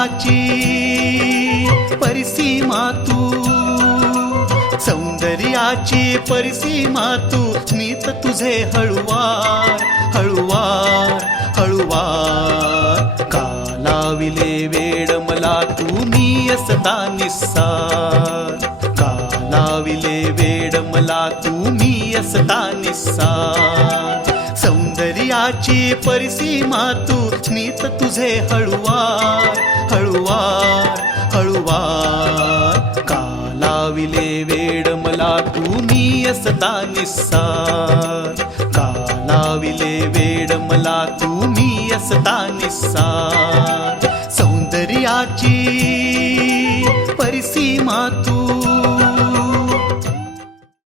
सौंदर्याची परिसीमा तू, सौंदर्याची परिसीमा तू, मीच तुझे हळुवार हळुवार हळुवार. का लाविले वेड मला तू मी असता निस्सार, का लाविले वेड मला तू मी असता निस्सार. सौंदर्याची परिसीमा तू, मीच तुझे हळुवार हळुवार हळुवार. का लाविले वेड मला तू मी असता निस्सार, का लाविले वेड मला तू मी असता निस्सार. सौंदर्याची परिसीमा तू.